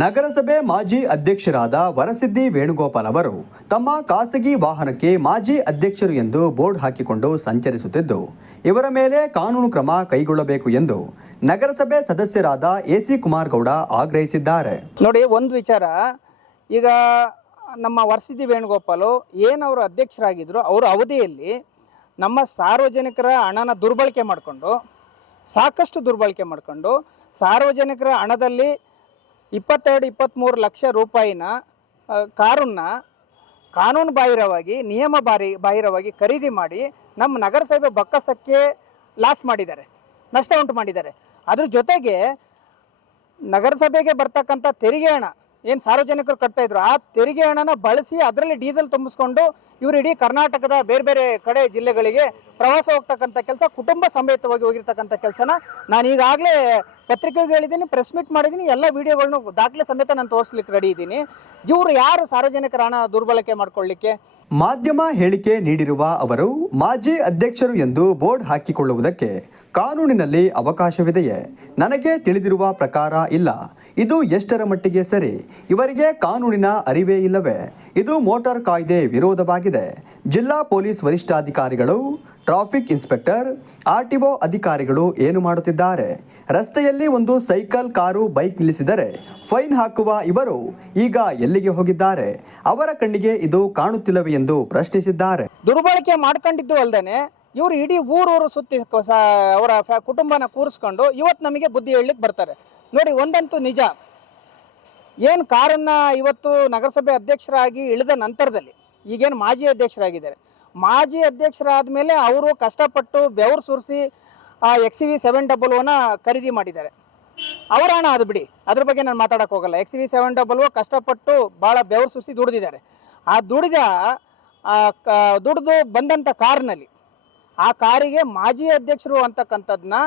ನಗರಸಭೆ ಮಾಜಿ ಅಧ್ಯಕ್ಷರಾದ ವರಸಿದ್ದಿ ವೇಣುಗೋಪಾಲ್ ಅವರು ತಮ್ಮ ಖಾಸಗಿ ವಾಹನಕ್ಕೆ ಮಾಜಿ ಅಧ್ಯಕ್ಷರು ಎಂದು ಬೋರ್ಡ್ ಹಾಕಿಕೊಂಡು ಸಂಚರಿಸುತ್ತಿದ್ದು, ಇವರ ಮೇಲೆ ಕಾನೂನು ಕ್ರಮ ಕೈಗೊಳ್ಳಬೇಕು ಎಂದು ನಗರಸಭೆ ಸದಸ್ಯರಾದ ಎಸಿ ಕುಮಾರ್ ಗೌಡ ಆಗ್ರಹಿಸಿದ್ದಾರೆ. ನೋಡಿ, ಒಂದು ವಿಚಾರ. ಈಗ ನಮ್ಮ ವರಸಿದ್ದಿ ವೇಣುಗೋಪಾಲು ಏನು ಅವರು ಅಧ್ಯಕ್ಷರಾಗಿದ್ದರು ಅವರ ಅವಧಿಯಲ್ಲಿ ನಮ್ಮ ಸಾರ್ವಜನಿಕರ ಹಣನ ದುರ್ಬಳಕೆ ಮಾಡಿಕೊಂಡು, ಸಾಕಷ್ಟು ದುರ್ಬಳಕೆ ಮಾಡಿಕೊಂಡು ಸಾರ್ವಜನಿಕರ ಹಣದಲ್ಲಿ ಇಪ್ಪತ್ತೆರಡು ಇಪ್ಪತ್ತ್ಮೂರು ಲಕ್ಷ ರೂಪಾಯಿನ ಕಾರನ್ನು ಕಾನೂನು ಬಾಹಿರವಾಗಿ, ನಿಯಮ ಬಾರಿ, ಬಾಹಿರವಾಗಿ ಖರೀದಿ ಮಾಡಿ ನಮ್ಮ ನಗರಸಭೆ ಬೊಕ್ಕಸಕ್ಕೆ ಲಾಸ್ ಮಾಡಿದ್ದಾರೆ. ನಷ್ಟ ಉಂಟು ಮಾಡಿದ್ದಾರೆ. ಅದ್ರ ಜೊತೆಗೆ ನಗರಸಭೆಗೆ ಬರ್ತಕ್ಕಂಥ ತೆರಿಗೆ ಹಣ ಏನು ಸಾರ್ವಜನಿಕರು ಕಟ್ತಾ ಇದ್ರು? ಆ ತೆರಿಗೆ ಹಣನ ಬಳಸಿ ಅದರಲ್ಲಿ ಡೀಸೆಲ್ ತುಂಬಿಸ್ಕೊಂಡು ಇವರು ಇಡೀ ಕರ್ನಾಟಕದ ಬೇರೆ ಬೇರೆ ಕಡೆ ಜಿಲ್ಲೆಗಳಿಗೆ ಪ್ರವಾಸ ಹೋಗ್ತಕ್ಕಂಥ ಕೆಲಸ, ಕುಟುಂಬ ಸಮೇತವಾಗಿ ಹೋಗಿರ್ತಕ್ಕಂಥ ಕೆಲಸನ ನಾನು ಈಗಾಗಲೇ ಪತ್ರಿಕೆಗೆ ಹೇಳಿದ್ದೀನಿ ಪ್ರೆಸ್ ಮೀಟ್ ಮಾಡಿದ್ದೀನಿ ಎಲ್ಲ ವಿಡಿಯೋಗಳನ್ನು ದಾಖಲೆ ಸಮೇತ ನಾನು ತೋರಿಸ್ಲಿಕ್ಕೆ ರೆಡಿ ಇದ್ದೀನಿ. ಇವರು ಯಾರು ಸಾರ್ವಜನಿಕರ ಹಣ ದುರ್ಬಳಕೆ ಮಾಡ್ಕೊಳ್ಳಿಕ್ಕೆ ಮಾಧ್ಯಮ ಹೇಳಿಕೆ ನೀಡಿರುವ ಅವರು ಮಾಜಿ ಅಧ್ಯಕ್ಷರು ಎಂದು ಬೋರ್ಡ್ ಹಾಕಿಕೊಳ್ಳುವುದಕ್ಕೆ ಕಾನೂನಿನಲ್ಲಿ ಅವಕಾಶವಿದೆಯೇ? ನನಗೆ ತಿಳಿದಿರುವ ಪ್ರಕಾರ ಇಲ್ಲ. ಇದು ಎಷ್ಟರ ಮಟ್ಟಿಗೆ ಸರಿ? ಇವರಿಗೆ ಕಾನೂನಿನ ಅರಿವೇ ಇಲ್ಲವೇ? ಇದು ಮೋಟಾರ್ ಕಾಯ್ದೆ ವಿರೋಧವಾಗಿದೆ. ಜಿಲ್ಲಾ ಪೊಲೀಸ್ ವರಿಷ್ಠಾಧಿಕಾರಿಗಳು, ಟ್ರಾಫಿಕ್ ಇನ್ಸ್ಪೆಕ್ಟರ್ ಆರ್ಟಿಒ ಅಧಿಕಾರಿಗಳು ಏನು ಮಾಡುತ್ತಿದ್ದಾರೆ? ರಸ್ತೆಯಲ್ಲಿ ಒಂದು ಸೈಕಲ್, ಕಾರು, ಬೈಕ್ ನಿಲ್ಲಿಸಿದರೆ ಫೈನ್ ಹಾಕುವ ಇವರು ಈಗ ಎಲ್ಲಿಗೆ ಹೋಗಿದ್ದಾರೆ? ಅವರ ಕಣ್ಣಿಗೆ ಇದು ಕಾಣುತ್ತಿಲ್ಲವೇ ಎಂದು ಪ್ರಶ್ನಿಸಿದ್ದಾರೆ. ದುರ್ಬಳಕೆ ಮಾಡ್ಕೊಂಡಿದ್ದು ಅಲ್ಲದೆ ಇವರು ಇಡೀ ಊರೂರು ಸುತ್ತಿ ಅವರ ಕುಟುಂಬನ ಕೂರಿಸ್ಕೊಂಡು ಇವತ್ತು ನಮಗೆ ಬುದ್ಧಿ ಹೇಳಲಿಕ್ಕೆ ಬರ್ತಾರೆ. ನೋಡಿ, ಒಂದಂತೂ ನಿಜ. ಏನು ಕಾರನ್ನು ಇವತ್ತು ನಗರಸಭೆ ಅಧ್ಯಕ್ಷರಾಗಿ ಇಳಿದ ನಂತರದಲ್ಲಿ, ಈಗೇನು ಮಾಜಿ ಅಧ್ಯಕ್ಷರಾಗಿದ್ದಾರೆ. ಮಾಜಿ ಅಧ್ಯಕ್ಷರಾದ ಮೇಲೆ ಅವರು ಕಷ್ಟಪಟ್ಟು ಬೆವರು ಸುರಿಸಿ ಎಕ್ಸ್ ವಿ ಸೆವೆನ್ ಡಬಲ್ ಓನ ಖರೀದಿ ಮಾಡಿದ್ದಾರೆ. ಅವರ ಹಣ ಅದು ಬಿಡಿ. ಅದ್ರ ಬಗ್ಗೆ ನಾನು ಮಾತಾಡಕ್ಕೆ ಹೋಗಲ್ಲ. X V seven double O ಕಷ್ಟಪಟ್ಟು ಭಾಳ ಬೆವರು ಸುರಿಸಿ ದುಡಿದಿದ್ದಾರೆ. ಆ ದುಡಿದ, ಆ ದುಡಿದು ಬಂದಂಥ ಕಾರ್ನಲ್ಲಿ, ಆ ಕಾರಿಗೆ ಮಾಜಿ ಅಧ್ಯಕ್ಷರು ಅಂತಕ್ಕಂಥದ್ದನ್ನ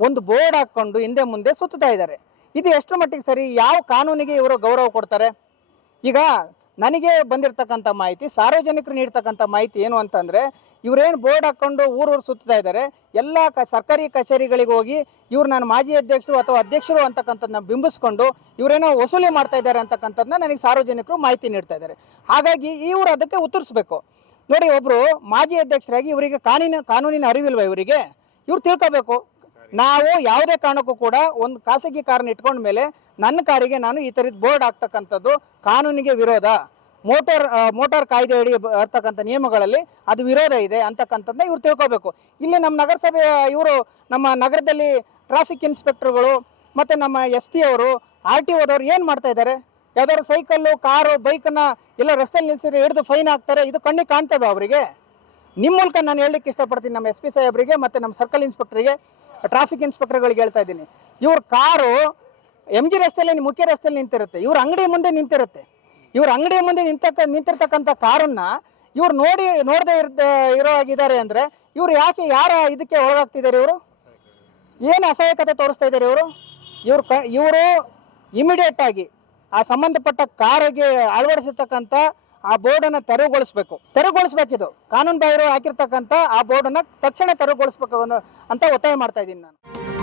ಒಂದು ಬೋರ್ಡ್ ಹಾಕ್ಕೊಂಡು ಹಿಂದೆ ಮುಂದೆ ಸುತ್ತಾ ಇದ್ದಾರೆ. ಇದು ಎಷ್ಟರ ಮಟ್ಟಿಗೆ ಸರಿ? ಯಾವ ಕಾನೂನಿಗೆ ಇವರು ಗೌರವ ಕೊಡ್ತಾರೆ? ಈಗ ನನಗೆ ಬಂದಿರತಕ್ಕಂಥ ಮಾಹಿತಿ, ಸಾರ್ವಜನಿಕರು ನೀಡ್ತಕ್ಕಂಥ ಮಾಹಿತಿ ಏನು ಅಂತಂದರೆ, ಇವರೇನು ಬೋರ್ಡ್ ಹಾಕ್ಕೊಂಡು ಊರೂರು ಸುತ್ತಾ ಇದ್ದಾರೆ ಎಲ್ಲ ಕ, ಸರ್ಕಾರಿ ಕಚೇರಿಗಳಿಗೆ ಹೋಗಿ ಇವ್ರು ನಾನು ಮಾಜಿ ಅಧ್ಯಕ್ಷರು ಅಥವಾ ಅಧ್ಯಕ್ಷರು ಅಂತಕ್ಕಂಥದ್ದನ್ನ ಬಿಂಬಿಸ್ಕೊಂಡು ಇವರೇನೋ ವಸೂಲಿ ಮಾಡ್ತಾ ಇದ್ದಾರೆ ಅಂತಕ್ಕಂಥದ್ದನ್ನ ನನಗೆ ಸಾರ್ವಜನಿಕರು ಮಾಹಿತಿ ನೀಡ್ತಾ ಇದ್ದಾರೆ ಹಾಗಾಗಿ ಇವರು ಅದಕ್ಕೆ ಉತ್ತರಿಸ್ಬೇಕು. ನೋಡಿ, ಒಬ್ರು ಮಾಜಿ ಅಧ್ಯಕ್ಷರಾಗಿ ಇವರಿಗೆ ಕಾನೂನಿನ ಕಾನೂನಿನ ಅರಿವಿಲ್ವ ಇವರಿಗೆ? ಇವ್ರು ತಿಳ್ಕೋಬೇಕು. ನಾವು ಯಾವುದೇ ಕಾರಣಕ್ಕೂ ಕೂಡ ಒಂದು ಖಾಸಗಿ ಕಾರನ್ನ ಇಟ್ಕೊಂಡ ಮೇಲೆ ನನ್ನ ಕಾರಿಗೆ ನಾನು ಈ ಥರದ ಬೋರ್ಡ್ ಹಾಕ್ತಕ್ಕಂಥದ್ದು ಕಾನೂನಿಗೆ ವಿರೋಧ. ಮೋಟಾರ್ ಮೋಟಾರ್ ಕಾಯ್ದೆ ಅಡಿ ಬರ್ತಕ್ಕಂಥ ನಿಯಮಗಳಲ್ಲಿ ಅದು ವಿರೋಧ ಇದೆ ಅಂತಕ್ಕಂಥದ್ದನ್ನ ಇವ್ರು ತಿಳ್ಕೋಬೇಕು. ಇಲ್ಲಿ ನಮ್ಮ ನಗರಸಭೆಯ ಇವರು ನಮ್ಮ ನಗರದಲ್ಲಿ ಟ್ರಾಫಿಕ್ ಇನ್ಸ್ಪೆಕ್ಟರ್ಗಳು ಮತ್ತು ನಮ್ಮ ಎಸ್ ಪಿ ಅವರು ಆರ್ ಟಿ ಓದವ್ರು ಏನು ಮಾಡ್ತಾ ಇದ್ದಾರೆ? ಯಾವ್ದಾದ್ರು ಸೈಕಲ್ಲು ಕಾರು ಬೈಕನ್ನ ಎಲ್ಲ ರಸ್ತೆಯಲ್ಲಿ ನಿಲ್ಸಿದ್ರೆ ಹಿಡಿದು ಫೈನ್ ಹಾಕ್ತಾರೆ, ಇದು ಕಣ್ಣಿಗೆ ಕಾಣ್ತೇವೆ ಅವರಿಗೆ? ನಿಮ್ಮ ಮೂಲಕ ನಾನು ಹೇಳಲಿಕ್ಕೆ ಇಷ್ಟಪಡ್ತೀನಿ ನಮ್ಮ ಎಸ್ ಪಿ ಸಾಹೇಬರಿಗೆ ಮತ್ತು ನಮ್ಮ ಸರ್ಕಲ್ ಇನ್ಸ್ಪೆಕ್ಟರ್ಗೆ ಟ್ರಾಫಿಕ್ ಇನ್ಸ್ಪೆಕ್ಟರ್ಗಳಿಗೆ ಹೇಳ್ತಾ ಇದ್ದೀನಿ. ಇವ್ರ ಕಾರು ಎಂ ಜಿ ರಸ್ತೆಯಲ್ಲಿ ಮುಖ್ಯ ರಸ್ತೆಯಲ್ಲಿ ನಿಂತಿರುತ್ತೆ. ಇವ್ರ ಅಂಗಡಿ ಮುಂದೆ ನಿಂತಿರುತ್ತೆ. ಇವ್ರ ಅಂಗಡಿ ಮುಂದೆ ನಿಂತಕ್ಕ ನಿಂತಿರ್ತಕ್ಕಂಥ ಕಾರನ್ನ ಇವ್ರು ನೋಡಿ, ನೋಡದೆ ಇರ್ದ, ಇರೋ ಆಗಿದ್ದಾರೆ ಅಂದರೆ ಇವ್ರು ಯಾಕೆ, ಯಾರ ಇದಕ್ಕೆ ಒಳಗಾಗ್ತಿದ್ದಾರೆ ಇವರು? ಏನು ಅಸಹಾಯಕತೆ ತೋರಿಸ್ತಾ ಇದ್ದಾರೆ ಇವರು? ಇವ್ರು ಕ, ಇವರು ಇಮಿಡಿಯೇಟ್ ಆಗಿ ಆ ಸಂಬಂಧಪಟ್ಟ ಕಾರಿಗೆ ಅಳವಡಿಸಿರ್ತಕ್ಕಂಥ ಆ ಬೋರ್ಡನ್ನು ತೆರವುಗೊಳಿಸಬೇಕು. ತೆರವುಗೊಳಿಸ್ಬೇಕಿದು. ಕಾನೂನು ಬಾಹಿರ ಹಾಕಿರ್ತಕ್ಕಂಥ ಆ ಬೋರ್ಡನ್ನು ತಕ್ಷಣ ತೆರವುಗೊಳಿಸಬೇಕು ಅಂತ ಒತ್ತಾಯ ಮಾಡ್ತಾ ಇದ್ದೀನಿ ನಾನು.